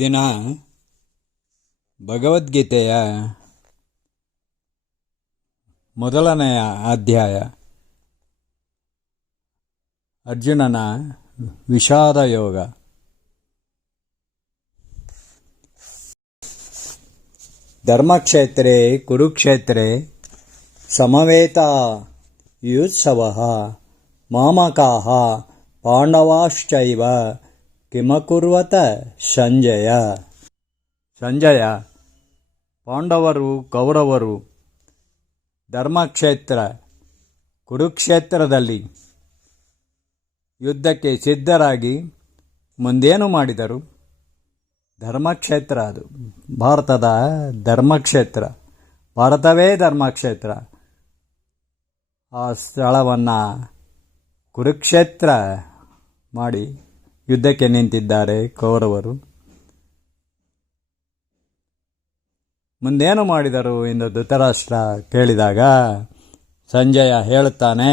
ಈ ದಿನ ಭಗವದ್ಗೀತೆಯ ಮೊದಲನೆಯ ಅಧ್ಯಾಯ ಅರ್ಜುನನ ವಿಷಾದ ಯೋಗ. ಧರ್ಮಕ್ಷೇತ್ರೇ ಕುರುಕ್ಷೇತ್ರೇ ಸಮವೇತಾಯುತ್ಸವಃ ಮಾಮಕಾಃ ಪಾಂಡವಾಶ್ಚೈವ ಕಿಮಕುರ್ವತ ಸಂಜಯ. ಸಂಜಯ, ಪಾಂಡವರು ಕೌರವರು ಧರ್ಮಕ್ಷೇತ್ರ ಕುರುಕ್ಷೇತ್ರದಲ್ಲಿ ಯುದ್ಧಕ್ಕೆ ಸಿದ್ಧರಾಗಿ ಮುಂದೇನು ಮಾಡಿದರು? ಧರ್ಮಕ್ಷೇತ್ರ, ಅದು ಭಾರತದ ಧರ್ಮಕ್ಷೇತ್ರ, ಭಾರತವೇ ಧರ್ಮಕ್ಷೇತ್ರ. ಆ ಸ್ಥಳವನ್ನು ಕುರುಕ್ಷೇತ್ರ ಮಾಡಿ ಯುದ್ಧಕ್ಕೆ ನಿಂತಿದ್ದಾರೆ ಕೌರವರು. ಮುಂದೇನು ಮಾಡಿದರು ಎಂದು ಧೃತರಾಷ್ಟ್ರ ಕೇಳಿದಾಗ ಸಂಜಯ ಹೇಳುತ್ತಾನೆ,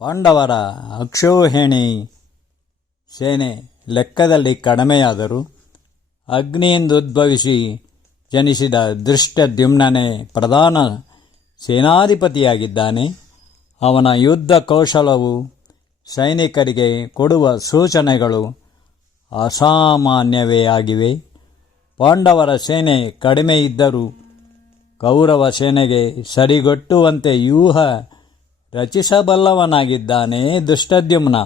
ಪಾಂಡವರ ಅಕ್ಷೌಹಿಣಿ ಸೇನೆ ಲೆಕ್ಕದಲ್ಲಿ ಕಡಿಮೆಯಾದರು. ಅಗ್ನಿಯಿಂದುದ್ಭವಿಸಿ ಜನಿಸಿದ ಧೃಷ್ಟದ್ಯುಮ್ನನೇ ಪ್ರಧಾನ ಸೇನಾಧಿಪತಿಯಾಗಿದ್ದಾನೆ. ಅವನ ಯುದ್ಧ ಕೌಶಲವು ಸೈನಿಕರಿಗೆ ಕೊಡುವ ಸೂಚನೆಗಳು ಅಸಾಮಾನ್ಯವೇ ಆಗಿವೆ. ಪಾಂಡವರ ಸೇನೆ ಕಡಿಮೆ ಇದ್ದರೂ ಕೌರವ ಸೇನೆಗೆ ಸರಿಗಟ್ಟುವಂತೆ ವ್ಯೂಹ ರಚಿಸಬಲ್ಲವನಾಗಿದ್ದಾನೆ ಧೃಷ್ಟದ್ಯುಮ್ನ.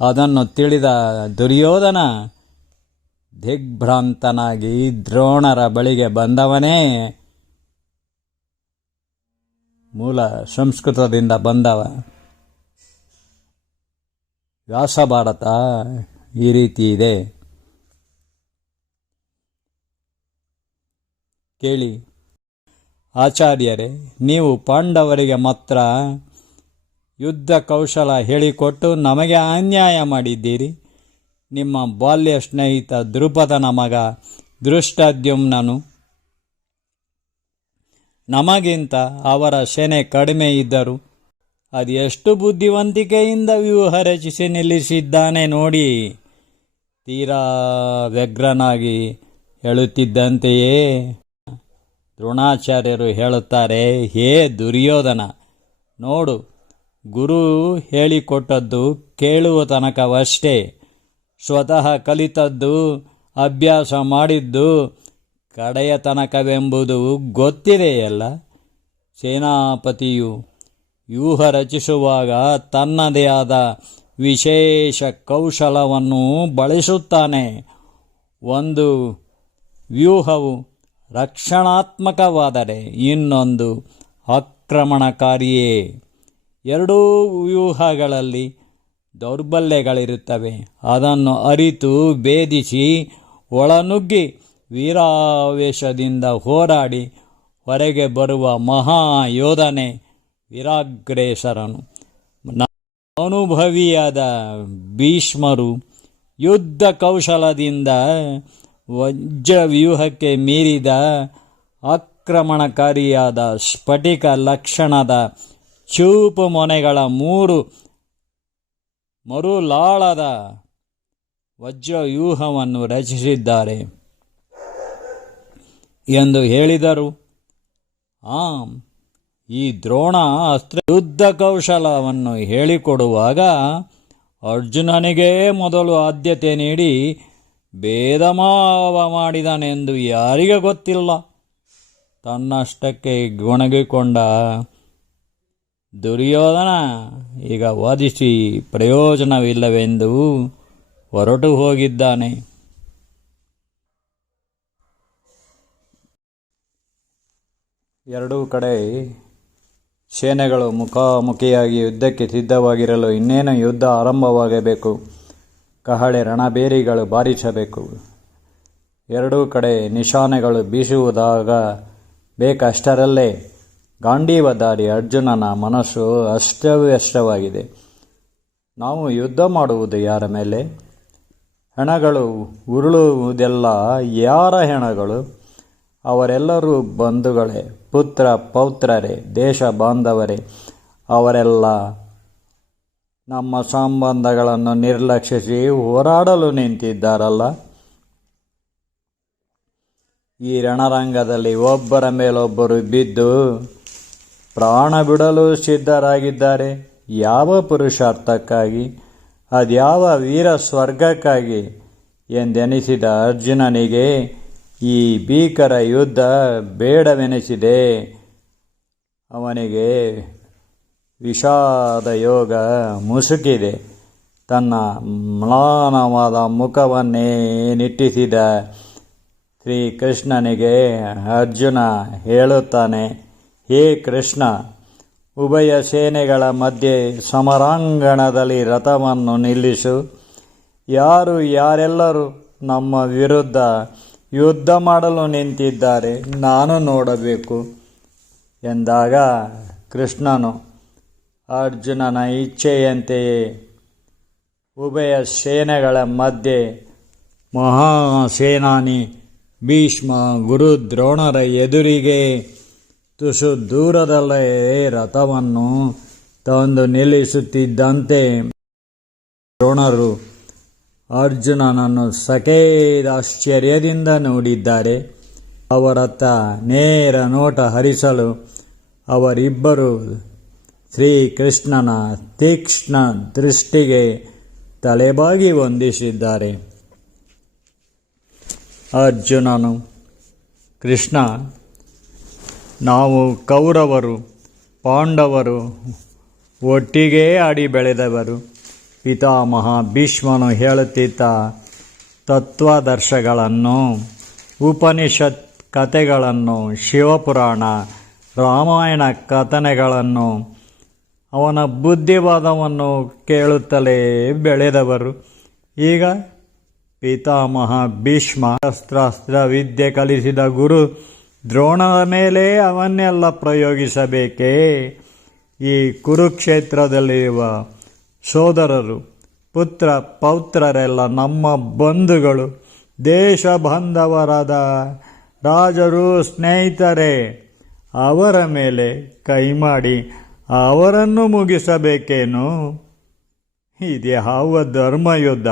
ಅದನ್ನು ತಿಳಿದ ದುರ್ಯೋಧನ ದಿಗ್ಭ್ರಾಂತನಾಗಿ ದ್ರೋಣರ ಬಳಿಗೆ ಬಂದವನೇ. ಮೂಲ ಸಂಸ್ಕೃತದಿಂದ ಬಂದವ ವ್ಯಾಸಭಾರತ ಈ ರೀತಿ ಇದೆ, ಕೇಳಿ. ಆಚಾರ್ಯರೇ, ನೀವು ಪಾಂಡವರಿಗೆ ಮಾತ್ರ ಯುದ್ಧ ಕೌಶಲ ಹೇಳಿಕೊಟ್ಟು ನಮಗೆ ಅನ್ಯಾಯ ಮಾಡಿದ್ದೀರಿ. ನಿಮ್ಮ ಬಾಲ್ಯ ಸ್ನೇಹಿತ ದ್ರುಪದನ ಮಗ ಧೃಷ್ಟದ್ಯುಮ್ನನು ನಮಗಿಂತ ಅವರ ಸೇನೆ ಕಡಿಮೆ ಇದ್ದರು ಅದು ಎಷ್ಟು ಬುದ್ಧಿವಂತಿಕೆಯಿಂದ ವ್ಯೂಹ ರಚಿಸಿ ನಿಲ್ಲಿಸಿದ್ದಾನೆ ನೋಡಿ. ತೀರಾ ವ್ಯಗ್ರನಾಗಿ ಹೇಳುತ್ತಿದ್ದಂತೆಯೇ ದ್ರೋಣಾಚಾರ್ಯರು ಹೇಳುತ್ತಾರೆ, ಹೇ ದುರ್ಯೋಧನ, ನೋಡು, ಗುರು ಹೇಳಿಕೊಟ್ಟದ್ದು ಕೇಳುವ ತನಕವಷ್ಟೇ. ಸ್ವತಃ ಕಲಿತದ್ದು, ಅಭ್ಯಾಸ ಮಾಡಿದ್ದು ಕಡೆಯ ತನಕವೆಂಬುದು ಗೊತ್ತಿದೆಯಲ್ಲ. ಸೇನಾಪತಿಯು ವ್ಯೂಹ ರಚಿಸುವಾಗ ತನ್ನದೇ ಆದ ವಿಶೇಷ ಕೌಶಲವನ್ನು ಬಳಸುತ್ತಾನೆ. ಒಂದು ವ್ಯೂಹವು ರಕ್ಷಣಾತ್ಮಕವಾದರೆ ಇನ್ನೊಂದು ಆಕ್ರಮಣಕಾರಿಯೇ. ಎರಡೂ ವ್ಯೂಹಗಳಲ್ಲಿ ದೌರ್ಬಲ್ಯಗಳಿರುತ್ತವೆ. ಅದನ್ನು ಅರಿತು ಭೇದಿಸಿ ಒಳನುಗ್ಗಿ ವೀರಾವೇಶದಿಂದ ಹೋರಾಡಿ ಹೊರಗೆ ಬರುವ ಮಹಾಯೋಧನೆ ವೀರಾಗ್ರೇಸರನು. ಅನುಭವಿಯಾದ ಭೀಷ್ಮರು ಯುದ್ಧ ಕೌಶಲದಿಂದ ವಜ್ರವ್ಯೂಹಕ್ಕೆ ಮೀರಿದ ಆಕ್ರಮಣಕಾರಿಯಾದ ಸ್ಫಟಿಕ ಲಕ್ಷಣದ ಚೂಪು ಮೊನೆಗಳ ಮರುಲಾಳದ ವಜ್ರವ್ಯೂಹವನ್ನು ರಚಿಸಿದ್ದಾರೆ ಎಂದು ಹೇಳಿದರು. ಈ ದ್ರೋಣ ಅಸ್ತ್ರ ಯುದ್ಧ ಕೌಶಲವನ್ನು ಹೇಳಿಕೊಡುವಾಗ ಅರ್ಜುನನಿಗೇ ಮೊದಲು ಆದ್ಯತೆ ನೀಡಿ ಭೇದಮಾವ ಮಾಡಿದನೆಂದು ಯಾರಿಗೆ ಗೊತ್ತಿಲ್ಲ. ತನ್ನಷ್ಟಕ್ಕೆ ಗೊಣಗಿಕೊಂಡ ದುರ್ಯೋಧನ ಈಗ ವಾದಿಸಿ ಪ್ರಯೋಜನವಿಲ್ಲವೆಂದು ಹೊರಟು ಹೋಗಿದ್ದಾನೆ. ಎರಡೂ ಕಡೆ ಸೇನೆಗಳು ಮುಖಾಮುಖಿಯಾಗಿ ಯುದ್ಧಕ್ಕೆ ಸಿದ್ಧವಾಗಿರಲು ಇನ್ನೇನು ಯುದ್ಧ ಆರಂಭವಾಗಬೇಕು. ಕಹಳೆ ರಣಬೇರಿಗಳು ಬಾರಿಸಬೇಕು. ಎರಡೂ ಕಡೆ ನಿಶಾನೆಗಳು ಬೀಸುವುದಾಗ ಬೇಕಷ್ಟರಲ್ಲೇ ಗಾಂಡೀವಧಾರಿ ಅರ್ಜುನನ ಮನಸ್ಸು ಅಸ್ತವ್ಯಸ್ತವಾಗಿದೆ. ನಾವು ಯುದ್ಧ ಮಾಡುವುದು ಯಾರ ಮೇಲೆ? ಹೆಣಗಳು ಉರುಳುವುದೆಲ್ಲ ಯಾರ ಹೆಣಗಳು? ಅವರೆಲ್ಲರೂ ಬಂಧುಗಳೇ, ಪುತ್ರ ಪೌತ್ರರೇ, ದೇಶ ಬಾಂಧವರೇ. ಅವರೆಲ್ಲ ನಮ್ಮ ಸಂಬಂಧಗಳನ್ನು ನಿರ್ಲಕ್ಷಿಸಿ ಹೋರಾಡಲು ನಿಂತಿದ್ದಾರಲ್ಲ. ಈ ರಣರಂಗದಲ್ಲಿ ಒಬ್ಬರ ಮೇಲೊಬ್ಬರು ಬಿದ್ದು ಪ್ರಾಣ ಬಿಡಲು ಸಿದ್ಧರಾಗಿದ್ದಾರೆ. ಯಾವ ಪುರುಷಾರ್ಥಕ್ಕಾಗಿ, ಅದ್ಯಾವ ವೀರ ಸ್ವರ್ಗಕ್ಕಾಗಿ ಎಂದೆನಿಸಿದ ಅರ್ಜುನನಿಗೆ ಈ ಭೀಕರ ಯುದ್ಧ ಬೇಡವೆನಿಸಿದೆ. ಅವನಿಗೆ ವಿಷಾದ ಯೋಗ ಮುಸುಕಿದೆ. ತನ್ನ ಮ್ಲಾನವಾದ ಮುಖವನ್ನೇ ನಿಟ್ಟಿಸಿದ ಶ್ರೀಕೃಷ್ಣನಿಗೆ ಅರ್ಜುನ ಹೇಳುತ್ತಾನೆ, ಹೇ ಕೃಷ್ಣ, ಉಭಯ ಸೇನೆಗಳ ಮಧ್ಯೆ ಸಮರಾಂಗಣದಲ್ಲಿ ರಥವನ್ನು ನಿಲ್ಲಿಸು. ಯಾರೆಲ್ಲರೂ ನಮ್ಮ ವಿರುದ್ಧ ಯುದ್ಧ ಮಾಡಲು ನಿಂತಿದ್ದಾರೆ, ನಾನು ನೋಡಬೇಕು ಎಂದಾಗ ಕೃಷ್ಣನು ಅರ್ಜುನನ ಇಚ್ಛೆಯಂತೆಯೇ ಉಭಯ ಸೇನೆಗಳ ಮಧ್ಯೆ ಮಹಾಸೇನಾನಿ ಭೀಷ್ಮ ಗುರು ದ್ರೋಣರ ಎದುರಿಗೆ ತುಸು ದೂರದಲ್ಲೇ ರಥವನ್ನು ತಂದು ನಿಲ್ಲಿಸುತ್ತಿದ್ದಂತೆ ದ್ರೋಣರು ಅರ್ಜುನನನ್ನು ಸಖೇದ ಆಶ್ಚರ್ಯದಿಂದ ನೋಡಿದ್ದಾರೆ. ಅವರತ್ತ ನೇರ ನೋಟ ಹರಿಸಲು ಅವರಿಬ್ಬರು ಶ್ರೀಕೃಷ್ಣನ ತೀಕ್ಷ್ಣ ದೃಷ್ಟಿಗೆ ತಲೆಬಾಗಿ ವಂದಿಸಿದ್ದಾರೆ. ಅರ್ಜುನನು, ಕೃಷ್ಣ, ನಾವು ಕೌರವರು ಪಾಂಡವರು ಒಟ್ಟಿಗೇ ಆಡಿ ಬೆಳೆದವರು. ಪಿತಾಮಹ ಭೀಷ್ಮನು ಹೇಳುತ್ತಿದ್ದ ತತ್ವಾದರ್ಶಗಳನ್ನು, ಉಪನಿಷತ್ ಕಥೆಗಳನ್ನು, ಶಿವಪುರಾಣ ರಾಮಾಯಣ ಕಥನೆಗಳನ್ನು, ಅವನ ಬುದ್ಧಿವಾದವನ್ನು ಕೇಳುತ್ತಲೇ ಬೆಳೆದವರು. ಈಗ ಪಿತಾಮಹ ಭೀಷ್ಮ ಶಸ್ತ್ರಾಸ್ತ್ರ ವಿದ್ಯೆ ಕಲಿಸಿದ ಗುರು ದ್ರೋಣದ ಮೇಲೆ ಅವನ್ನೆಲ್ಲ ಪ್ರಯೋಗಿಸಬೇಕೇ? ಈ ಕುರುಕ್ಷೇತ್ರದಲ್ಲಿರುವ ಸೋದರರು, ಪುತ್ರ ಪೌತ್ರರೆಲ್ಲ ನಮ್ಮ ಬಂಧುಗಳು, ದೇಶ ಬಾಂಧವರಾದ ರಾಜರು, ಸ್ನೇಹಿತರೇ. ಅವರ ಮೇಲೆ ಕೈ ಮಾಡಿ ಅವರನ್ನು ಮುಗಿಸಬೇಕೇನು? ಇದ್ಯಾವ ಧರ್ಮಯುದ್ಧ?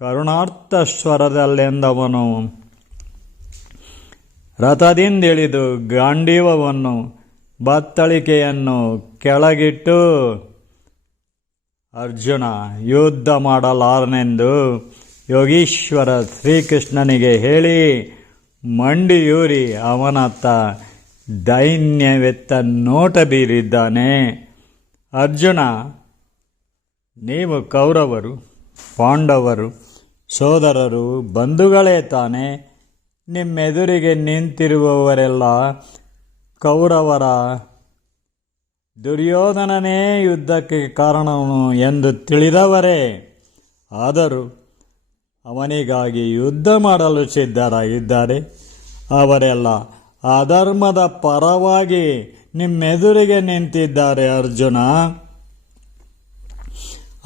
ಕರುಣಾರ್ಥ ಸ್ವರದಲ್ಲೆಂದವನು ರಥದಿಂದಿಳಿದು ಗಾಂಡೀವವನ್ನು ಬತ್ತಳಿಕೆಯನ್ನು ಕೆಳಗಿಟ್ಟು, ಅರ್ಜುನ ಯುದ್ಧ ಮಾಡಲಾರನೆಂದು ಯೋಗೀಶ್ವರ ಶ್ರೀಕೃಷ್ಣನಿಗೆ ಹೇಳಿ ಮಂಡಿಯೂರಿ ಅವನತ್ತ ದೈನ್ಯವೆತ್ತ ನೋಟ ಬೀರಿದ್ದಾನೆ. ಅರ್ಜುನ, ನೀವು ಕೌರವರು ಪಾಂಡವರು ಸೋದರರು ಬಂಧುಗಳೇ ತಾನೆ. ನಿಮ್ಮೆದುರಿಗೆ ನಿಂತಿರುವವರೆಲ್ಲ ಕೌರವರ ದುರ್ಯೋಧನನೇ ಯುದ್ಧಕ್ಕೆ ಕಾರಣವನು ಎಂದು ತಿಳಿದವರೇ. ಆದರೂ ಅವನಿಗಾಗಿ ಯುದ್ಧ ಮಾಡಲು ಸಿದ್ಧರಾಗಿದ್ದಾರೆ. ಅವರೆಲ್ಲ ಅಧರ್ಮದ ಪರವಾಗಿ ನಿಮ್ಮೆದುರಿಗೆ ನಿಂತಿದ್ದಾರೆ. ಅರ್ಜುನ,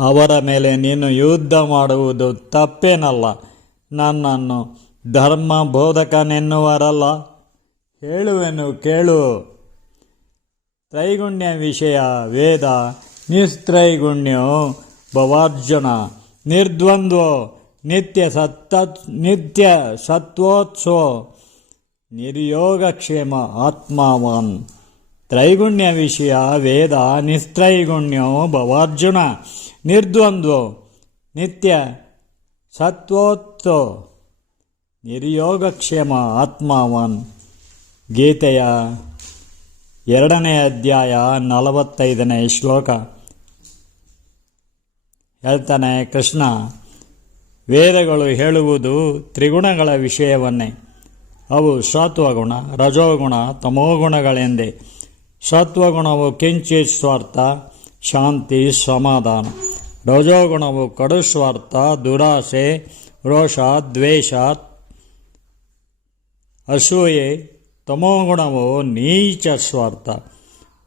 ಅವರ ಮೇಲೆ ನೀನು ಯುದ್ಧ ಮಾಡುವುದು ತಪ್ಪೇನಲ್ಲ. ನನ್ನನ್ನು ಧರ್ಮ ಬೋಧಕನೆನ್ನುವರಲ್ಲ. ಹೇಳುವೆನು ಕೇಳು. ತ್ರೈಗುಣ್ಯ ವಿಷಯ ವೇದ ನಿಸ್ತ್ರೈಗುಣ್ಯೋ ಭವಾರ್ಜುನ ನಿರ್ದ್ವಂದ್ವೋ ನಿತ್ಯ ಸತ್ವೋತ್ಸೋ ನಿರ್ಯೋಗಕ್ಷೇಮ ಆತ್ಮಾವಾನ್. ತ್ರೈಗುಣ್ಯ ವಿಷಯ ವೇದ ನಿಸ್ತ್ರೈಗುಣ್ಯೋ ಭವಾರ್ಜುನ ನಿರ್ದ್ವಂದ್ವೋ ನಿತ್ಯ ಸತ್ವೋತ್ಸೋ ನಿರ್ಯೋಗಕ್ಷೇಮ ಆತ್ಮಾವಾನ್. ಗೀತೆಯ 2ನೇ ಅಧ್ಯಾಯ 45ನೇ ಶ್ಲೋಕ. ಹೇಳ್ತಾನೆ ಕೃಷ್ಣ, ವೇದಗಳು ಹೇಳುವುದು ತ್ರಿಗುಣಗಳ ವಿಷಯವನ್ನೇ. ಅವು ಸತ್ವಗುಣ, ರಜೋಗುಣ, ತಮೋಗುಣಗಳೆಂದೇ. ಸತ್ವಗುಣವು ಕಿಂಚಿತ್ ಸ್ವಾರ್ಥ, ಶಾಂತಿ, ಸಮಾಧಾನ. ರಜೋಗುಣವು ಕಡು ಸ್ವಾರ್ಥ, ದುರಾಸೆ, ರೋಷ, ದ್ವೇಷ, ಅಸೂಯೆ. ತಮೋಗುಣವು ನೀಚ ಸ್ವಾರ್ಥ,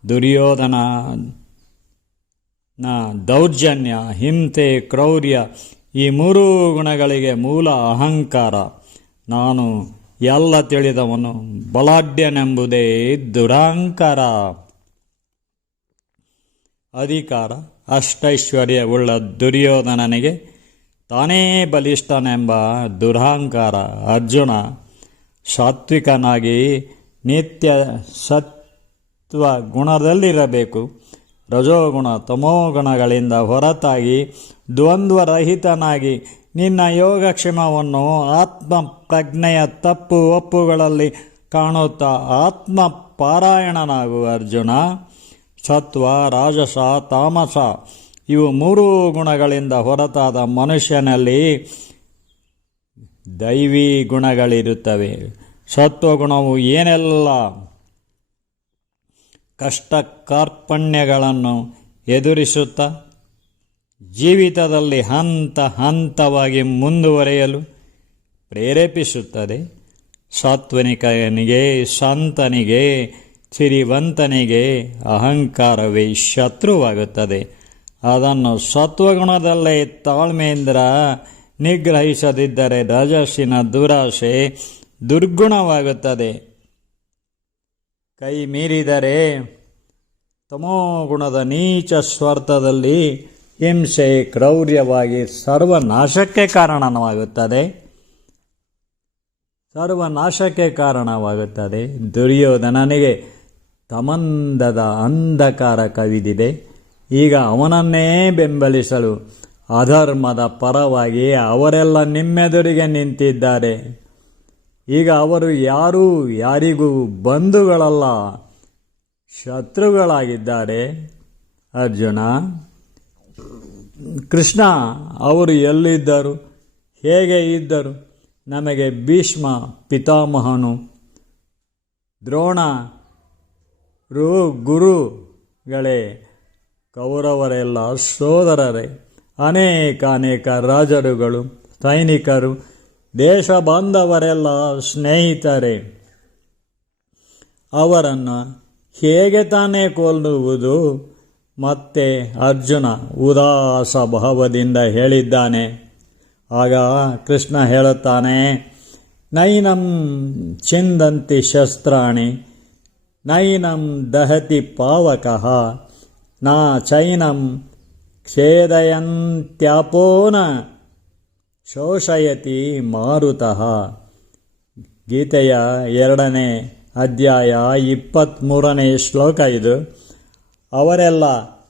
ದುರ್ಯೋಧನ, ದೌರ್ಜನ್ಯ, ಹಿಂಸೆ, ಕ್ರೌರ್ಯ. ಈ 3 ಗುಣಗಳಿಗೆ ಮೂಲ ಅಹಂಕಾರ. ನಾನು ಎಲ್ಲ ತಿಳಿದವನು, ಬಲಾಢ್ಯನೆಂಬುದೇ ದುರಹಂಕಾರ. ಅಧಿಕಾರ, ಅಷ್ಟೈಶ್ವರ್ಯವುಳ್ಳ ದುರ್ಯೋಧನನಿಗೆ ತಾನೇ ಬಲಿಷ್ಠನೆಂಬ ದುರಹಂಕಾರ. ಅರ್ಜುನ ಸಾತ್ವಿಕನಾಗಿ ನಿತ್ಯ ಸತ್ವ ಗುಣದಲ್ಲಿರಬೇಕು. ರಜೋಗುಣ ತಮೋಗುಣಗಳಿಂದ ಹೊರತಾಗಿ ದ್ವಂದ್ವರಹಿತನಾಗಿ ನಿನ್ನ ಯೋಗಕ್ಷೇಮವನ್ನು ಆತ್ಮಪ್ರಜ್ಞೆಯ ತಪ್ಪು ಒಪ್ಪುಗಳಲ್ಲಿ ಕಾಣುತ್ತಾ ಆತ್ಮಪಾರಾಯಣನಾಗು ಅರ್ಜುನ. ಸತ್ವ, ರಾಜಸ, ತಾಮಸ ಇವು ಮೂರೂ ಗುಣಗಳಿಂದ ಹೊರತಾದ ಮನುಷ್ಯನಲ್ಲಿ ದೈವಿ ಗುಣಗಳಿರುತ್ತವೆ. ಸತ್ವಗುಣವು ಏನೆಲ್ಲ ಕಷ್ಟ ಕಾರ್ಪಣ್ಯಗಳನ್ನು ಎದುರಿಸುತ್ತಾ ಜೀವಿತದಲ್ಲಿ ಹಂತ ಹಂತವಾಗಿ ಮುಂದುವರಿಯಲು ಪ್ರೇರೇಪಿಸುತ್ತದೆ. ಸಾತ್ವನಿಕನಿಗೆ, ಸಂತನಿಗೆ, ಸಿರಿವಂತನಿಗೆ ಅಹಂಕಾರವೇ ಶತ್ರುವಾಗುತ್ತದೆ. ಅದನ್ನು ಸತ್ವಗುಣದಲ್ಲೇ ತಾಳ್ಮೆಯಿಂದ ನಿಗ್ರಹಿಸದಿದ್ದರೆ ರಜಸ್ಸಿನ ದುರಾಶೆ ದುರ್ಗುಣವಾಗುತ್ತದೆ. ಕೈ ಮೀರಿದರೆ ತಮೋಗುಣದ ನೀಚ ಸ್ವಾರ್ಥದಲ್ಲಿ ಹಿಂಸೆ ಕ್ರೌರ್ಯವಾಗಿ ಸರ್ವನಾಶಕ್ಕೆ ಕಾರಣವಾಗುತ್ತದೆ. ದುರ್ಯೋಧನನಿಗೆ ತಮಂದದ ಅಂಧಕಾರ ಕವಿದಿದೆ. ಈಗ ಅವನನ್ನೇ ಬೆಂಬಲಿಸಲು ಅಧರ್ಮದ ಪರವಾಗಿ ಅವರೆಲ್ಲ ನಿಮ್ಮೆದುರಿಗೆ ನಿಂತಿದ್ದಾರೆ. ಈಗ ಅವರು ಯಾರಿಗೂ ಬಂಧುಗಳಲ್ಲ, ಶತ್ರುಗಳಾಗಿದ್ದಾರೆ. ಅರ್ಜುನ, ಕೃಷ್ಣ ಅವರು ಎಲ್ಲಿದ್ದರು, ಹೇಗೆ ಇದ್ದರು? ನಮಗೆ ಭೀಷ್ಮ ಪಿತಾಮಹನು, ದ್ರೋಣರು ಗುರುಗಳೇ, ಕೌರವರೆಲ್ಲ ಸೋದರರೇ, ಅನೇಕ ರಾಜರುಗಳು, ಸೈನಿಕರು, ದೇಶ ಬಾಂಧವರೆಲ್ಲ ಸ್ನೇಹಿತರೇ. ಅವರನ್ನು ಹೇಗೆ ತಾನೇ ಕೊಲ್ಲುವುದು? ಮತ್ತೆ ಅರ್ಜುನ ಉದಾಸ ಭಾವದಿಂದ ಹೇಳಿದ್ದಾನೆ. ಆಗ ಕೃಷ್ಣ ಹೇಳುತ್ತಾನೆ, ನೈನಂ ಛಿಂದಂತಿ ಶಸ್ತ್ರಾಣಿ ನೈನಂ ದಹತಿ ಪಾವಕಃ ನ ಚೈನಂ ಛೇದಯಂತ್ಯಾಪೋನ ಶೋಷಯತಿ ಮಾರುತಃ. ಗೀತೆಯ 2ನೇ ಅಧ್ಯಾಯ 23ನೇ ಶ್ಲೋಕ ಇದು. ಅವರೆಲ್ಲ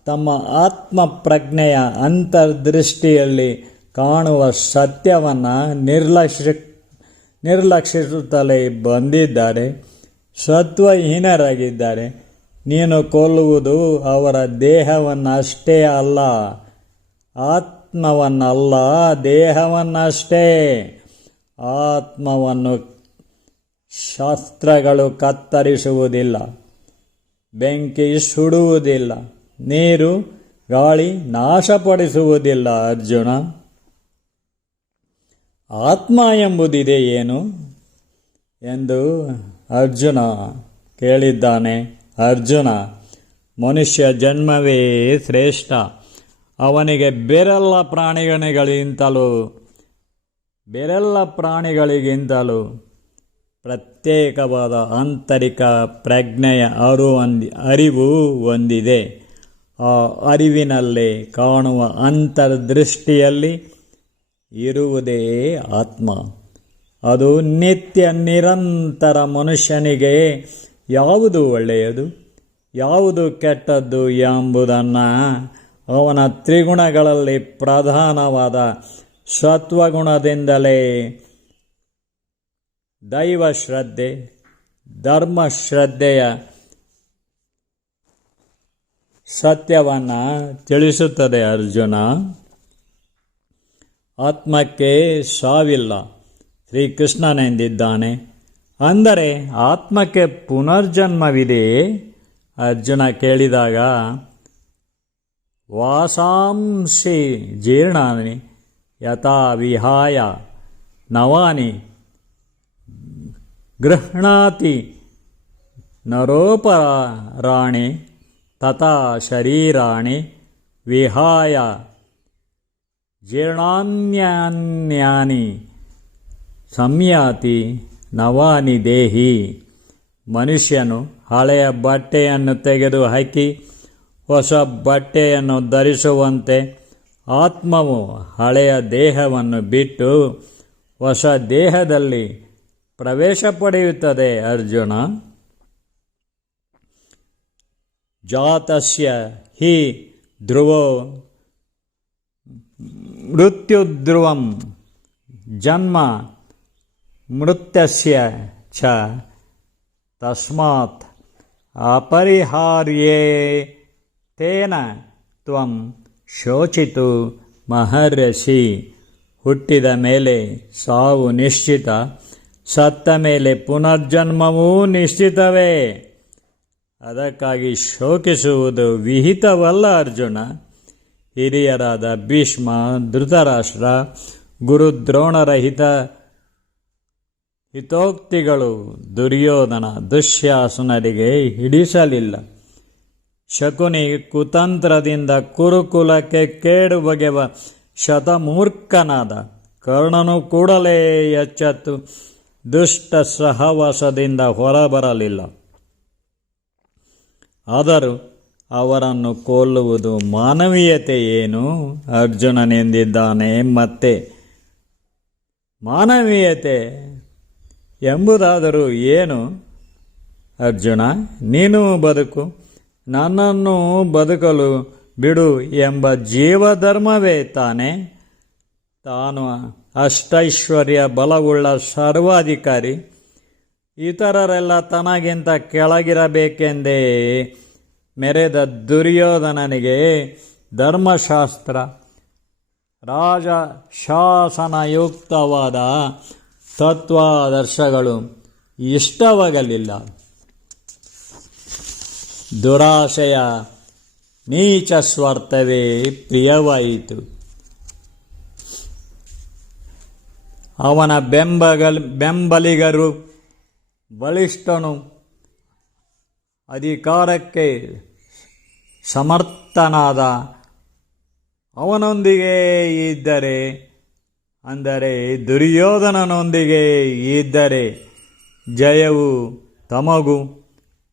ತಮ್ಮ ಆತ್ಮಪ್ರಜ್ಞೆಯ ಅಂತರ್ದೃಷ್ಟಿಯಲ್ಲಿ ಕಾಣುವ ಸತ್ಯವನ್ನು ನಿರ್ಲಕ್ಷಿಸುತ್ತಲೇ ಬಂದಿದ್ದಾರೆ. ಸತ್ವಹೀನರಾಗಿದ್ದಾರೆ. ನೀನು ಕೊಲ್ಲುವುದು ಅವರ ದೇಹವನ್ನಷ್ಟೇ ಅಲ್ಲ, ಆತ್ಮವನ್ನಲ್ಲ, ದೇಹವನ್ನಷ್ಟೇ. ಆತ್ಮವನ್ನು ಶಾಸ್ತ್ರಗಳು ಕತ್ತರಿಸುವುದಿಲ್ಲ, ಬೆಂಕಿ ಸುಡುವುದಿಲ್ಲ, ನೀರು ಗಾಳಿ ನಾಶಪಡಿಸುವುದಿಲ್ಲ. ಅರ್ಜುನ, ಆತ್ಮ ಎಂಬುದಿದೆ ಏನು ಎಂದು ಅರ್ಜುನ ಕೇಳಿದ್ದಾನೆ. ಅರ್ಜುನ, ಮನುಷ್ಯ ಜನ್ಮವೇ ಶ್ರೇಷ್ಠ. ಅವನಿಗೆ ಬೇರೆಲ್ಲ ಪ್ರಾಣಿಗಳಿಗಿಂತಲೂ ಪ್ರತ್ಯೇಕವಾದ ಆಂತರಿಕ ಪ್ರಜ್ಞೆಯ ಅರಿವು ಹೊಂದಿದೆ. ಆ ಅರಿವಿನಲ್ಲೇ ಕಾಣುವ ಅಂತರ್ದೃಷ್ಟಿಯಲ್ಲಿ ಇರುವುದೇ ಆತ್ಮ. ಅದು ನಿತ್ಯ ನಿರಂತರ. ಮನುಷ್ಯನಿಗೆ ಯಾವುದು ಒಳ್ಳೆಯದು, ಯಾವುದು ಕೆಟ್ಟದ್ದು ಎಂಬುದನ್ನು ಅವನ ತ್ರಿಗುಣಗಳಲ್ಲಿ ಪ್ರಧಾನವಾದ ಸತ್ವಗುಣದಿಂದಲೇ ದೈವಶ್ರದ್ಧೆ, ಧರ್ಮಶ್ರದ್ಧೆಯ ಸತ್ಯವನ್ನು ತಿಳಿಸುತ್ತದೆ. ಅರ್ಜುನ, ಆತ್ಮಕ್ಕೆ ಸಾವಿಲ್ಲ ಶ್ರೀಕೃಷ್ಣನೆಂದಿದ್ದಾನೆ. ಅಂದರೆ ಆತ್ಮಕ್ಕೆ ಪುನರ್ಜನ್ಮವಿದೆಯೇ? ಅರ್ಜುನ ಕೇಳಿದಾಗ, ವಾಸಾಂಸಿ ಜೀರ್ಣಾನಿ ಯಥಾ ವಿಹಾಯ ನವಾನಿ ಗೃಹ್ಣಾತಿ ನರೋಪರಾಣಿ ತಥಾ ಶರೀರಾಣಿ ವಿಹಾಯ ಜೀರ್ಣಾನ್ಯಾನ್ಯಾನಿ ಸಂಯಾತಿ ನವಾನಿ ದೇಹಿ. ಮನುಷ್ಯನು ಹಳೆಯ ಬಟ್ಟೆಯನ್ನು ತೆಗೆದು ಹಾಕಿ ಹೊಸ ಬಟ್ಟೆಯನ್ನು ಧರಿಸುವಂತೆ ಆತ್ಮವು ಹಳೆಯ ದೇಹವನ್ನು ಬಿಟ್ಟು ಹೊಸ ದೇಹದಲ್ಲಿ ಪ್ರವೇಶ ಪಡೆಯುತ್ತದೆ. ಅರ್ಜುನ, ಜಾತಸ್ಯ ಹಿ ಧ್ರುವೋ ಮೃತ್ಯುಧ್ರುವಂ ಜನ್ಮ ಮೃತ್ಯಸ್ಯ ಚ ತಸ್ಮಾತ್ ಅಪರಿಹಾರ್ಯೇ ತೇನ ತ್ವಂ ಶೋಚಿತು ಮಹರ್ಷಿ. ಹುಟ್ಟಿದ ಮೇಲೆ ಸಾವು ನಿಶ್ಚಿತ, ಸತ್ತ ಮೇಲೆ ಪುನರ್ಜನ್ಮವೂ ನಿಶ್ಚಿತವೇ. ಅದಕ್ಕಾಗಿ ಶೋಕಿಸುವುದು ವಿಹಿತವಲ್ಲ ಅರ್ಜುನ. ಹಿರಿಯರಾದ ಭೀಷ್ಮ, ಧೃತರಾಷ್ಟ್ರ, ಗುರುದ್ರೋಣರಹಿತ ಹಿತೋಕ್ತಿಗಳು ದುರ್ಯೋಧನ, ದುಶ್ಯಾಸನರಿಗೆ ಹಿಡಿಸಲಿಲ್ಲ. ಶಕುನಿ ಕುತಂತ್ರದಿಂದ ಕುರುಕುಲಕ್ಕೆ ಕೇಡು ಬಗೆವ ಶತಮೂರ್ಖನಾದ. ಕರ್ಣನು ಕೂಡಲೇ ಎಚ್ಚೆತ್ತು ದುಷ್ಟ ಸಹವಾಸದಿಂದ ಹೊರಬರಲಿಲ್ಲ. ಆದರೂ ಅವರನ್ನು ಕೊಲ್ಲುವುದು ಮಾನವೀಯತೆ ಏನು? ಅರ್ಜುನನೆಂದಿದ್ದಾನೆ. ಮತ್ತೆ ಮಾನವೀಯತೆ ಎಂಬುದಾದರೂ ಏನು? ಅರ್ಜುನ, ನೀನು ಬದುಕು, ನನ್ನನ್ನು ಬದುಕಲು ಬಿಡು ಎಂಬ ಜೀವಧರ್ಮವೇ ತಾನೆ. ತಾನು ಅಷ್ಟೈಶ್ವರ್ಯ ಬಲವುಳ್ಳ ಸರ್ವಾಧಿಕಾರಿ, ಇತರರೆಲ್ಲ ತನಗಿಂತ ಕೆಳಗಿರಬೇಕೆಂದೇ ಮೆರೆದ ದುರ್ಯೋಧನನಿಗೆ ಧರ್ಮಶಾಸ್ತ್ರ ರಾಜಶಾಸನಯುಕ್ತವಾದ ತತ್ವಾದರ್ಶಗಳು ಇಷ್ಟವಾಗಲಿಲ್ಲ. ದುರಾಶೆಯ ನೀಚ ಸ್ವಾರ್ಥವೇ ಪ್ರಿಯವಾಯಿತು. ಅವನ ಬೆಂಬಲಿಗರು ಬಲಿಷ್ಠನು ಅಧಿಕಾರಕ್ಕೆ ಸಮರ್ಥನಾದ ಅವನೊಂದಿಗೆ ಇದ್ದರೆ, ಅಂದರೆ ದುರ್ಯೋಧನನೊಂದಿಗೆ ಇದ್ದರೆ ಜಯವು ತಮಗೂ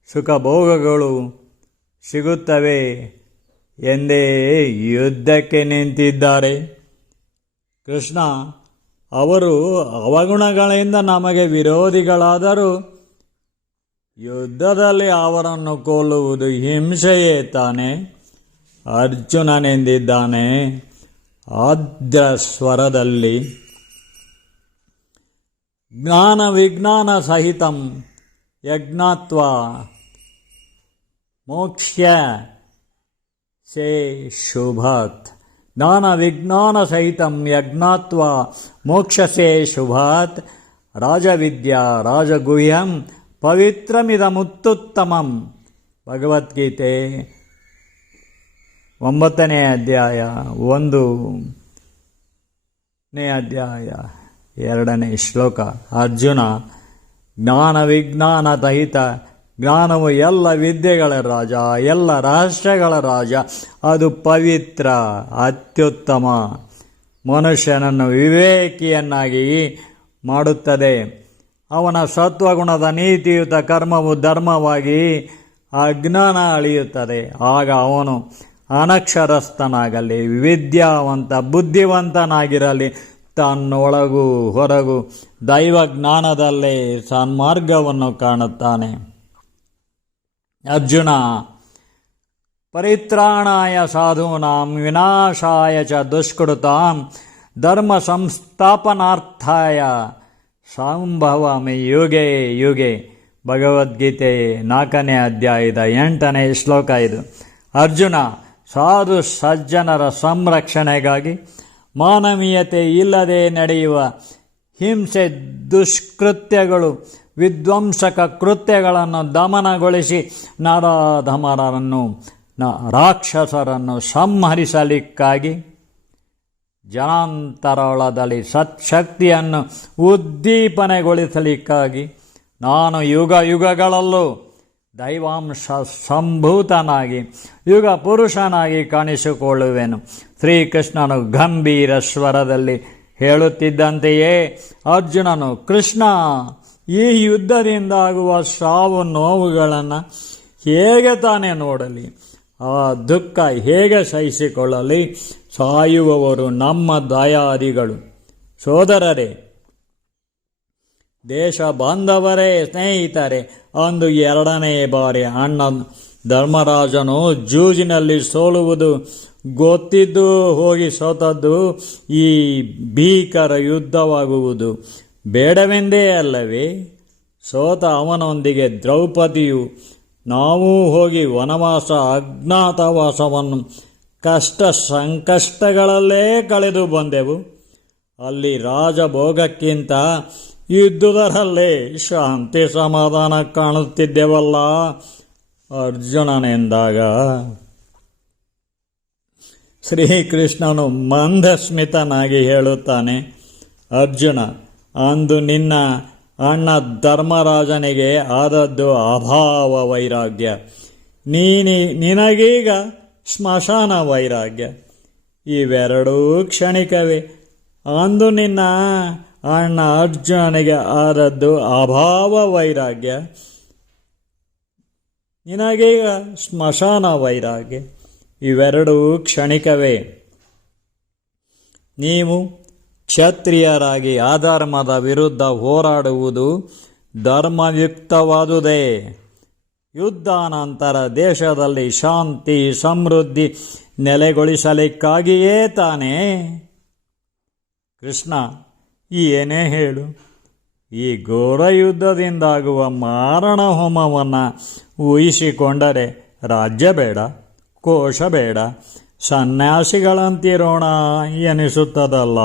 ಸುಖಭೋಗಗಳು ಸಿಗುತ್ತವೆ ಎಂದೇ ಯುದ್ಧಕ್ಕೆ ನಿಂತಿದ್ದಾರೆ. ಕೃಷ್ಣ, ಅವರು ಅವಗುಣಗಳಿಂದ ನಮಗೆ ವಿರೋಧಿಗಳಾದರೂ ಯುದ್ಧದಲ್ಲಿ ಅವರನ್ನು ಕೊಲ್ಲುವುದು ಹಿಂಸೆಯೇ ತಾನೆ. ಅರ್ಜುನನೆಂದಿದ್ದಾನೆ ಆರ್ದ್ರ ಸ್ವರದಲ್ಲಿ, ಜ್ಞಾನ ವಿಜ್ಞಾನ ಸಹಿತಂ ಯಜ್ಞಾತ್ವಾ ಮೋಕ್ಷ್ಯ ಸೇ ಶುಭಾತ್. ಜ್ಞಾನ ವಿಜ್ಞಾನ ಸಹಿತಂ ಯಜ್ಞಾತ್ವಾ ಮೋಕ್ಷಸೇ ಶುಭಾತ್. ರಾಜವಿದ್ಯಾ ರಾಜಗುಹ್ಯಂ ಪವಿತ್ರಮಿದಮುತ್ತುತ್ತಮಂ. ಭಗವದ್ಗೀತೆ 9ನೇ ಅಧ್ಯಾಯ 1ನೇ ಅಧ್ಯಾಯ 2ನೇ ಶ್ಲೋಕ. ಅರ್ಜುನ, ಜ್ಞಾನ ವಿಜ್ಞಾನ ಸಹಿತ ಜ್ಞಾನವು ಎಲ್ಲ ವಿದ್ಯೆಗಳ ರಾಜ, ಎಲ್ಲ ರಹಸ್ಯಗಳ ರಾಜ. ಅದು ಪವಿತ್ರ, ಅತ್ಯುತ್ತಮ, ಮನುಷ್ಯನನ್ನು ವಿವೇಕಿಯನ್ನಾಗಿ ಮಾಡುತ್ತದೆ. ಅವನ ಸತ್ವಗುಣದ ನೀತಿಯುತ ಕರ್ಮವು ಧರ್ಮವಾಗಿ ಅಜ್ಞಾನ ಅಳಿಯುತ್ತದೆ. ಆಗ ಅವನು ಅನಕ್ಷರಸ್ಥನಾಗಲಿ, ವಿದ್ಯಾವಂತ ಬುದ್ಧಿವಂತನಾಗಿರಲಿ, ತನ್ನೊಳಗೂ ಹೊರಗೂ ದೈವ ಜ್ಞಾನದಲ್ಲೇ ಸನ್ಮಾರ್ಗವನ್ನು ಕಾಣುತ್ತಾನೆ. ಅರ್ಜುನ, ಪರಿತ್ರಾಣಾಯ ಸಾಧೂನಾಂ ವಿನಾಶಾಯ ಚ ದುಷ್ಕೃತಾಂ ಧರ್ಮ ಸಂಸ್ಥಾಪನಾರ್ಥಾಯ ಸಂಭವಾಮಿ ಯುಗೆ ಯುಗೆ. ಭಗವದ್ಗೀತೆ 4ನೇ ಅಧ್ಯಾಯದ 8ನೇ ಶ್ಲೋಕ ಇದು. ಅರ್ಜುನ, ಸಾಧು ಸಜ್ಜನರ ಸಂರಕ್ಷಣೆಗಾಗಿ ಮಾನವೀಯತೆ ಇಲ್ಲದೆ ನಡೆಯುವ ಹಿಂಸೆ, ದುಷ್ಕೃತ್ಯಗಳು, ವಿಧ್ವಂಸಕ ಕೃತ್ಯಗಳನ್ನು ದಮನಗೊಳಿಸಿ ನರಾಧಮರನ್ನು, ರಾಕ್ಷಸರನ್ನು ಸಂಹರಿಸಲಿಕ್ಕಾಗಿ ಜನಾಂತರಾಳದಲ್ಲಿ ಸತ್ಶಕ್ತಿಯನ್ನು ಉದ್ದೀಪನೆಗೊಳಿಸಲಿಕ್ಕಾಗಿ ನಾನು ಯುಗ ಯುಗಗಳಲ್ಲೂ ದೈವಾಂಶ ಸಂಭೂತನಾಗಿ ಯುಗ ಪುರುಷನಾಗಿ ಕಾಣಿಸಿಕೊಳ್ಳುವೆನು. ಶ್ರೀಕೃಷ್ಣನು ಗಂಭೀರ ಸ್ವರದಲ್ಲಿ ಹೇಳುತ್ತಿದ್ದಂತೆಯೇ ಅರ್ಜುನನು, ಕೃಷ್ಣ, ಈ ಯುದ್ಧದಿಂದಾಗುವ ಸಾವು ನೋವುಗಳನ್ನು ಹೇಗೆ ತಾನೇ ನೋಡಲಿ? ಆ ದುಃಖ ಹೇಗೆ ಸಹಿಸಿಕೊಳ್ಳಲಿ? ಸಾಯುವವರು ನಮ್ಮ ದಯಾದಿಗಳು. ಸೋದರರೇ, ದೇಶ ಬಾಂಧವರೇ, ಸ್ನೇಹಿತರೆ, ಅಂದು 2ನೇ ಬಾರಿ ಅಣ್ಣ ಧರ್ಮರಾಜನು ಜೂಜಿನಲ್ಲಿ ಸೋಲುವುದು ಗೊತ್ತಿದ್ದು ಹೋಗಿ ಸೋತದ್ದು ಈ ಭೀಕರ ಯುದ್ಧವಾಗುವುದು ಬೇಡವೆಂದೇ ಅಲ್ಲವೇ? ಸೋತ ಅವನೊಂದಿಗೆ ದ್ರೌಪದಿಯು ನಾವು ಹೋಗಿ ವನವಾಸ ಅಜ್ಞಾತವಾಸವನ್ನು ಕಷ್ಟ ಸಂಕಷ್ಟಗಳಲ್ಲೇ ಕಳೆದು ಬಂದೆವು. ಅಲ್ಲಿ ರಾಜಭೋಗಕ್ಕಿಂತ ಯುದ್ಧದರಲ್ಲೇ ಶಾಂತಿ ಸಮಾಧಾನ ಕಾಣುತ್ತಿದ್ದೆವಲ್ಲ ಅರ್ಜುನನೆಂದಾಗ ಶ್ರೀಕೃಷ್ಣನು ಮಂದಸ್ಮಿತನಾಗಿ ಹೇಳುತ್ತಾನೆ, ಅರ್ಜುನ, ಅಂದು ನಿನ್ನ ಅಣ್ಣ ಧರ್ಮರಾಜನಿಗೆ ಆದದ್ದು ಅಭಾವ ವೈರಾಗ್ಯ, ನಿನಗೀಗ ಸ್ಮಶಾನ ವೈರಾಗ್ಯ. ಇವೆರಡೂ ಕ್ಷಣಿಕವೇ. ಅಂದು ನಿನ್ನ ಅಣ್ಣ ಅರ್ಜುನನಿಗೆ ಆದದ್ದು ಅಭಾವ ವೈರಾಗ್ಯ, ನಿನಗೀಗ ಸ್ಮಶಾನ ವೈರಾಗ್ಯ. ಇವೆರಡೂ ಕ್ಷಣಿಕವೇ. ನೀವು ಕ್ಷತ್ರಿಯರಾಗಿ ಅಧರ್ಮದ ವಿರುದ್ಧ ಹೋರಾಡುವುದು ಧರ್ಮಯುಕ್ತವಾದುದೇ. ಯುದ್ಧಾನಂತರ ದೇಶದಲ್ಲಿ ಶಾಂತಿ ಸಮೃದ್ಧಿ ನೆಲೆಗೊಳಿಸಲಿಕ್ಕಾಗಿಯೇ ತಾನೇ. ಕೃಷ್ಣ, ಏನೇ ಹೇಳು, ಈ ಘೋರ ಯುದ್ಧದಿಂದಾಗುವ ಮಾರಣ ಹೋಮವನ್ನು ಊಹಿಸಿಕೊಂಡರೆ ರಾಜ್ಯ ಬೇಡ, ಕೋಶ ಬೇಡ, ಸನ್ಯಾಸಿಗಳಂತಿರೋಣ ಎನಿಸುತ್ತದಲ್ಲ.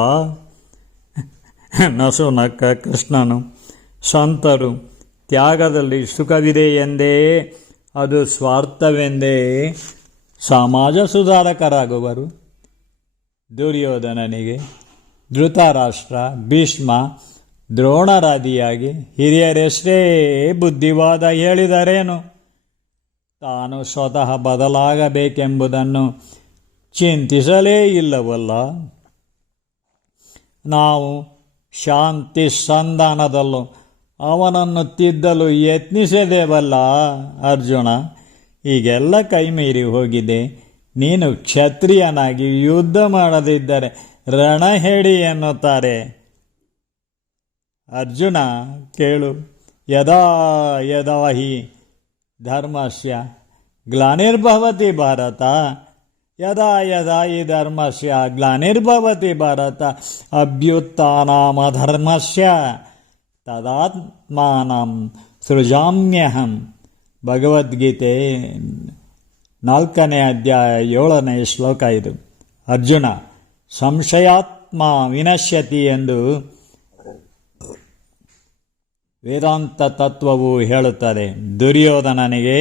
ನಸುನಕ್ಕ ಕೃಷ್ಣನು, ಸಂತರು ತ್ಯಾಗದಲ್ಲಿ ಸುಖವಿದೆ ಎಂದೇ, ಅದು ಸ್ವಾರ್ಥವೆಂದೇ ಸಮಾಜ ಸುಧಾರಕರಾಗುವರು. ದುರ್ಯೋಧನನಿಗೆ ಧೃತರಾಷ್ಟ್ರ, ಭೀಷ್ಮ, ದ್ರೋಣರಾದಿಯಾಗಿ ಹಿರಿಯರೆಷ್ಟೇ ಬುದ್ಧಿವಾದ ಹೇಳಿದರೇನು, ತಾನು ಸ್ವತಃ ಬದಲಾಗಬೇಕೆಂಬುದನ್ನು ಚಿಂತಿಸಲೇ ಇಲ್ಲವಲ್ಲ. ನಾವು ಶಾಂತಿ ಸಂಧಾನದಲ್ಲೂ ಅವನನ್ನು ತಿದ್ದಲು ಯತ್ನಿಸಿದೆವಲ್ಲ ಅರ್ಜುನ. ಈಗೆಲ್ಲ ಕೈಮೀರಿ ಹೋಗಿದೆ. ನೀನು ಕ್ಷತ್ರಿಯನಾಗಿ ಯುದ್ಧ ಮಾಡದಿದ್ದರೆ ರಣಹೇಡಿ ಎನ್ನುತ್ತಾರೆ. ಅರ್ಜುನ ಕೇಳು, ಯದಾ ಯದಾ ಹಿ ಧರ್ಮಸ್ಯ ಗ್ಲಾನಿರ್ಭವತಿ ಭಾರತ, ಯದಾ ಯದಾ ಹಿ ಧರ್ಮಸ್ಯ ಗ್ಲಾನಿರ್ಭವತಿ ಭಾರತ ಅಭ್ಯುತ್ಥಾನಮಧರ್ಮಸ್ಯ ತದಾತ್ಮಾನಂ ಸೃಜಾಮ್ಯಹಂ. ಭಗವದ್ಗೀತೆ 4ನೇ ಅಧ್ಯಾಯ 7ನೇ ಶ್ಲೋಕ ಇದು. ಅರ್ಜುನ, ಸಂಶಯಾತ್ಮ ವಿನಶ್ಯತಿ ಎಂದು ವೇದಾಂತ ತತ್ವವು ಹೇಳುತ್ತದೆ. ದುರ್ಯೋಧನನಿಗೆ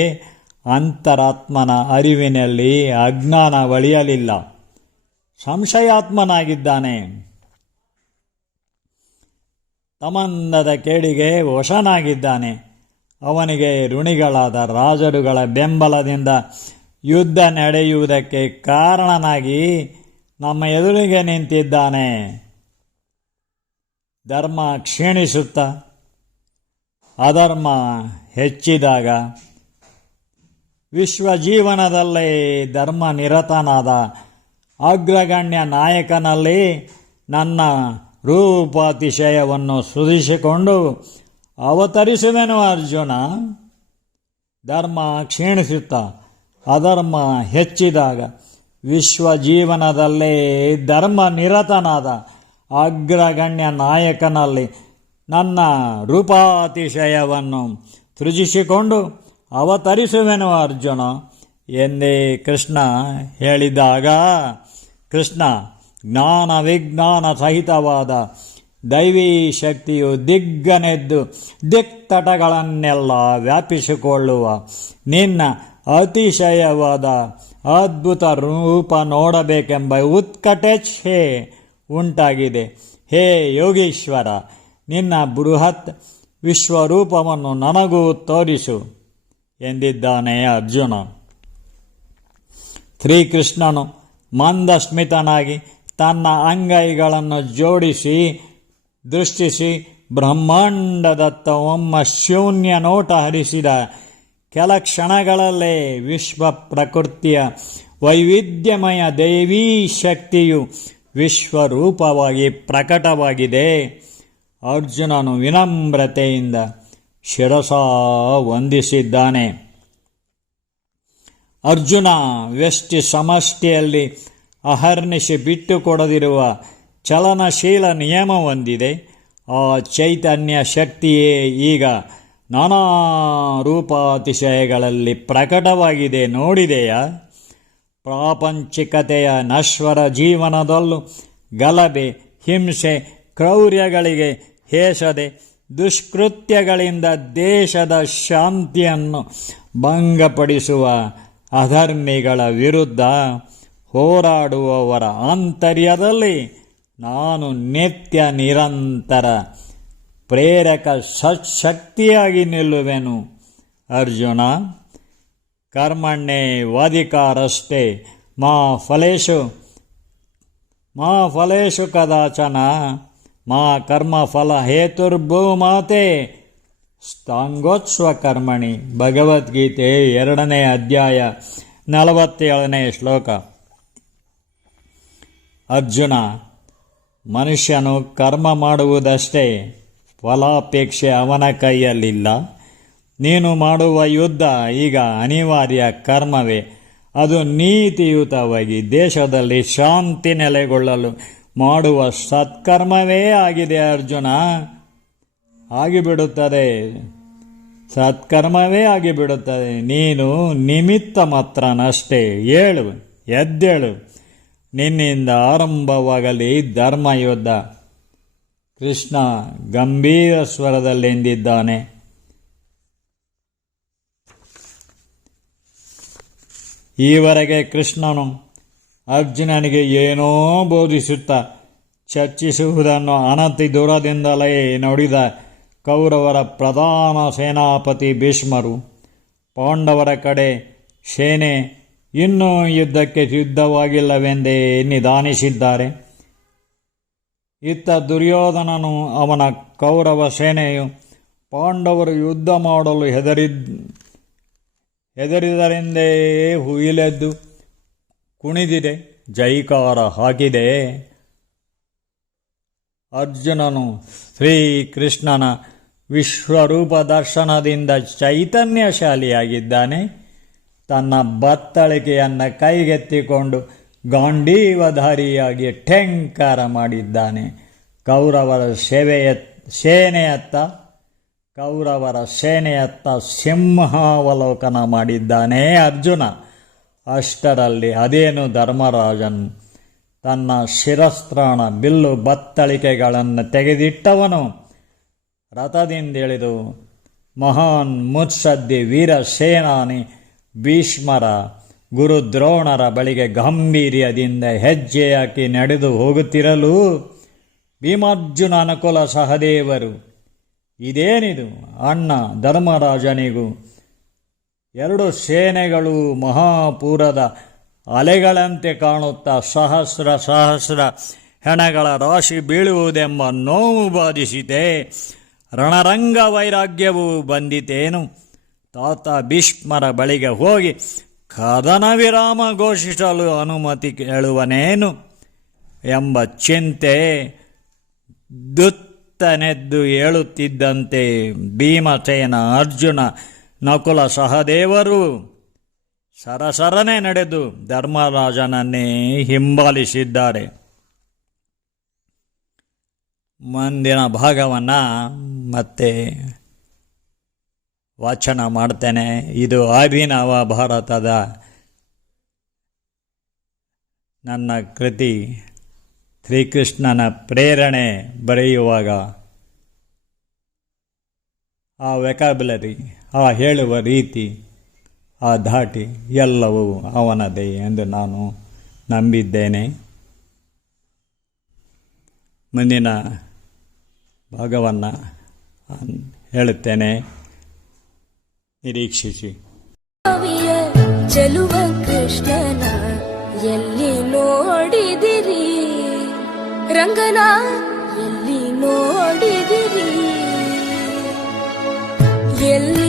ಅಂತರಾತ್ಮನ ಅರಿವಿನಲ್ಲಿ ಅಜ್ಞಾನ ಒಳಿಯಲಿಲ್ಲ, ಸಂಶಯಾತ್ಮನಾಗಿದ್ದಾನೆ. ತಮಂದದ ಕೇಡಿಗೆ ವಶನಾಗಿದ್ದಾನೆ. ಅವನಿಗೆ ಋಣಿಗಳಾದ ರಾಜರುಗಳ ಬೆಂಬಲದಿಂದ ಯುದ್ಧ ನಡೆಯುವುದಕ್ಕೆ ಕಾರಣನಾಗಿ ನಮ್ಮ ಎದುರಿಗೆ ನಿಂತಿದ್ದಾನೆ. ಧರ್ಮ ಕ್ಷೀಣಿಸುತ್ತಾ ಅಧರ್ಮ ಹೆಚ್ಚಿದಾಗ ವಿಶ್ವಜೀವನದಲ್ಲೇ ಧರ್ಮ ನಿರತನಾದ ಅಗ್ರಗಣ್ಯ ನಾಯಕನಲ್ಲಿ ನನ್ನ ರೂಪಾತಿಶಯವನ್ನು ಸೃಜಿಸಿಕೊಂಡು ಅವತರಿಸುವೆನು ಅರ್ಜುನ. ಧರ್ಮ ಕ್ಷೀಣಿಸುತ್ತಾ ಅಧರ್ಮ ಹೆಚ್ಚಿದಾಗ ವಿಶ್ವಜೀವನದಲ್ಲೇ ಧರ್ಮ ನಿರತನಾದ ಅಗ್ರಗಣ್ಯ ನಾಯಕನಲ್ಲಿ ನನ್ನ ರೂಪಾತಿಶಯವನ್ನು ಸೃಜಿಸಿಕೊಂಡು ಅವತರಿಸುವೆನು ಅರ್ಜುನ ಎಂದೇ ಕೃಷ್ಣ ಹೇಳಿದಾಗ, ಕೃಷ್ಣ ಜ್ಞಾನ ವಿಜ್ಞಾನ ಸಹಿತವಾದ ದೈವೀ ಶಕ್ತಿಯು ದಿಗ್ಗನೆದ್ದು ದಿಕ್ತಟಗಳನ್ನೆಲ್ಲ ವ್ಯಾಪಿಸಿಕೊಳ್ಳುವ ನಿನ್ನ ಅತಿಶಯವಾದ ಅದ್ಭುತ ರೂಪ ನೋಡಬೇಕೆಂಬ ಉತ್ಕಟೇಚ್ಛೆ ಉಂಟಾಗಿದೆ. ಹೇ ಯೋಗೀಶ್ವರ, ನಿನ್ನ ಬೃಹತ್ ವಿಶ್ವರೂಪವನ್ನು ನನಗೂ ತೋರಿಸು ಎಂದಿದ್ದಾನೆ ಅರ್ಜುನ. ಶ್ರೀಕೃಷ್ಣನು ಮಂದಸ್ಮಿತನಾಗಿ ತನ್ನ ಅಂಗೈಗಳನ್ನು ಜೋಡಿಸಿ ದೃಷ್ಟಿಸಿ ಬ್ರಹ್ಮಾಂಡದತ್ತ ಒಮ್ಮ ಶೂನ್ಯ ನೋಟ ಹರಿಸಿದ. ಕೆಲ ಕ್ಷಣಗಳಲ್ಲೇ ವಿಶ್ವ ಪ್ರಕೃತಿಯ ವೈವಿಧ್ಯಮಯ ದೈವೀ ಶಕ್ತಿಯು ವಿಶ್ವರೂಪವಾಗಿ ಪ್ರಕಟವಾಗಿದೆ. ಅರ್ಜುನನು ವಿನಮ್ರತೆಯಿಂದ ಶಿರಸ ವಂದಿಸಿದ್ದಾನೆ. ಅರ್ಜುನ, ವ್ಯಷ್ಟಿ ಸಮಷ್ಟಿಯಲ್ಲಿ ಅಹರ್ನಿಶಿ ಬಿಟ್ಟುಕೊಡದಿರುವ ಚಲನಶೀಲ ನಿಯಮ ಹೊಂದಿದೆ. ಆ ಚೈತನ್ಯ ಶಕ್ತಿಯೇ ಈಗ ನಾನಾ ರೂಪಾತಿಶಯಗಳಲ್ಲಿ ಪ್ರಕಟವಾಗಿದೆ. ನೋಡಿದೆಯಾ? ಪ್ರಾಪಂಚಿಕತೆಯ ನಶ್ವರ ಜೀವನದಲ್ಲೂ ಗಲಭೆ, ಹಿಂಸೆ, ಕ್ರೌರ್ಯಗಳಿಗೆ ಹೇಸದೆ ದುಷ್ಕೃತ್ಯಗಳಿಂದ ದೇಶದ ಶಾಂತಿಯನ್ನು ಭಂಗಪಡಿಸುವ ಅಧರ್ಮಿಗಳ ವಿರುದ್ಧ ಹೋರಾಡುವವರ ಆಂತರ್ಯದಲ್ಲಿ ನಾನು ನಿತ್ಯ ನಿರಂತರ ಪ್ರೇರಕ ಸತ್ಶಕ್ತಿಯಾಗಿ ನಿಲ್ಲುವೆನು. ಅರ್ಜುನ, ಕರ್ಮಣ್ಯೇವಾಧಿಕಾರಸ್ಥೆ ಮಾ ಫಲೇಷು ಕದಾಚನ ಮಾ ಕರ್ಮಫಲ ಹೇತುರ್ಭೂಮಾತೆ ಸ್ಥಾಂಗೋತ್ಸ್ವ ಕರ್ಮಣಿ. ಭಗವದ್ಗೀತೆ 2ನೇ ಅಧ್ಯಾಯ 47ನೇ ಶ್ಲೋಕ. ಅರ್ಜುನ, ಮನುಷ್ಯನು ಕರ್ಮ ಮಾಡುವುದಷ್ಟೇ, ಫಲಾಪೇಕ್ಷೆ ಅವನ ಕೈಯಲ್ಲಿಲ್ಲ. ನೀನು ಮಾಡುವ ಯುದ್ಧ ಈಗ ಅನಿವಾರ್ಯ ಕರ್ಮವೇ. ಅದು ನೀತಿಯುತವಾಗಿ ದೇಶದಲ್ಲಿ ಶಾಂತಿ ನೆಲೆಗೊಳ್ಳಲು ಮಾಡುವ ಸತ್ಕರ್ಮವೇ ಆಗಿದೆ. ಅರ್ಜುನ, ಆಗಿಬಿಡುತ್ತದೆ, ಸತ್ಕರ್ಮವೇ ಆಗಿಬಿಡುತ್ತದೆ. ನೀನು ನಿಮಿತ್ತ ಮಾತ್ರನಷ್ಟೇ. ಎದ್ದೇಳು, ನಿನ್ನಿಂದ ಆರಂಭವಾಗಲಿ ಧರ್ಮಯುದ್ಧ. ಕೃಷ್ಣ ಗಂಭೀರ ಸ್ವರದಲ್ಲೆಂದಿದ್ದಾನೆ. ಈವರೆಗೆ ಕೃಷ್ಣನು ಅರ್ಜುನನಿಗೆ ಏನೋ ಬೋಧಿಸುತ್ತಾ ಚರ್ಚಿಸುವುದನ್ನು ಅನತಿ ದೂರದಿಂದಲೇ ನೋಡಿದ ಕೌರವರ ಪ್ರಧಾನ ಸೇನಾಪತಿ ಭೀಷ್ಮರು ಪಾಂಡವರ ಕಡೆ ಸೇನೆ ಇನ್ನೂ ಯುದ್ಧಕ್ಕೆ ಸಿದ್ಧವಾಗಿಲ್ಲವೆಂದೇ ನಿಧಾನಿಸಿದ್ದಾರೆ. ಇತ್ತ ದುರ್ಯೋಧನನು ಅವನ ಕೌರವ ಸೇನೆಯು ಪಾಂಡವರು ಯುದ್ಧ ಮಾಡಲು ಹೆದರಿದರೆಂದೇ ಹುಯಿಲೆದ್ದು ಕುಣಿದಿದೆ, ಜೈಕಾರ ಹಾಕಿದೆ. ಅರ್ಜುನನು ಶ್ರೀಕೃಷ್ಣನ ವಿಶ್ವರೂಪ ದರ್ಶನದಿಂದ ಚೈತನ್ಯಶಾಲಿಯಾಗಿದ್ದಾನೆ. ತನ್ನ ಬತ್ತಳಿಕೆಯನ್ನು ಕೈಗೆತ್ತಿಕೊಂಡು ಗಾಂಡೀವಧಾರಿಯಾಗಿ ಠೇಂಕಾರ ಮಾಡಿದ್ದಾನೆ. ಕೌರವರ ಸೇನೆಯತ್ತ ಸಿಂಹಾವಲೋಕನ ಮಾಡಿದ್ದಾನೆ ಅರ್ಜುನ. ಅಷ್ಟರಲ್ಲಿ ಅದೇನು ಧರ್ಮರಾಜನ್ ತನ್ನ ಶಿರಸ್ತ್ರಾಣ ಬಿಲ್ಲು ಬತ್ತಳಿಕೆಗಳನ್ನು ತೆಗೆದಿಟ್ಟವನು ರಥದಿಂದಿಳಿದು ಮಹಾನ್ ಮುತ್ಸದ್ದಿ ವೀರ ಸೇನಾನಿ ಭೀಷ್ಮರ ಗುರು ದ್ರೋಣರ ಬಳಿಗೆ ಗಾಂಭೀರ್ಯದಿಂದ ಹೆಜ್ಜೆ ಹಾಕಿ ನಡೆದು ಹೋಗುತ್ತಿರಲು ಭೀಮಾರ್ಜುನ ನಕುಲ ಸಹದೇವರು, ಇದೇನಿದು? ಅಣ್ಣ ಧರ್ಮರಾಜನಿಗೂ ಎರಡು ಸೇನೆಗಳು ಮಹಾಪೂರದ ಅಲೆಗಳಂತೆ ಕಾಣುತ್ತಾ ಸಹಸ್ರ ಹೆಣಗಳ ರಾಶಿ ಬೀಳುವುದೆಂಬ ನೋವು ಬಾಧಿಸಿತೆ. ರಣರಂಗ ವೈರಾಗ್ಯವೂ ಬಂದಿತೇನು? ತಾತ ಭೀಷ್ಮರ ಬಳಿಗೆ ಹೋಗಿ ಕದನ ವಿರಾಮ ಘೋಷಿಸಲು ಅನುಮತಿ ಕೇಳುವನೇನು ಎಂಬ ಚಿಂತೆ ದುತ್ತನೆದ್ದು ಏಳುತ್ತಿದ್ದಂತೆ ಭೀಮಸೇನ, ಅರ್ಜುನ, ನಕುಲ ಸಹದೇವರು ಸರಸರನೆ ನಡೆದು ಧರ್ಮರಾಜನನ್ನೇ ಹಿಂಬಾಲಿಸಿದ್ದಾರೆ. ಮುಂದಿನ ಭಾಗವನ್ನು ಮತ್ತೆ ವಾಚನ ಮಾಡ್ತೇನೆ. ಇದು ಅಭಿನವ ಭಾರತದ ನನ್ನ ಕೃತಿ. ಶ್ರೀಕೃಷ್ಣನ ಪ್ರೇರಣೆ ಬರೆಯುವಾಗ ಆ ವೆಕಾಬ್ಯುಲರಿ, ಆ ಹೇಳುವ ರೀತಿ, ಆ ಧಾಟಿ ಎಲ್ಲವೂ ಅವನದೇ ಎಂದು ನಾನು ನಂಬಿದ್ದೇನೆ. ಮುಂದಿನ ಭಾಗವನ್ನು ಹೇಳುತ್ತೇನೆ, ನಿರೀಕ್ಷಿಸಿ. ಚೆಲುವ ಕೃಷ್ಣನ ಎಲ್ಲಿ ನೋಡಿದಿರಿ, ರಂಗನ ಎಲ್ಲಿ ನೋಡಿದಿರಿ, ಎಲ್ಲಿ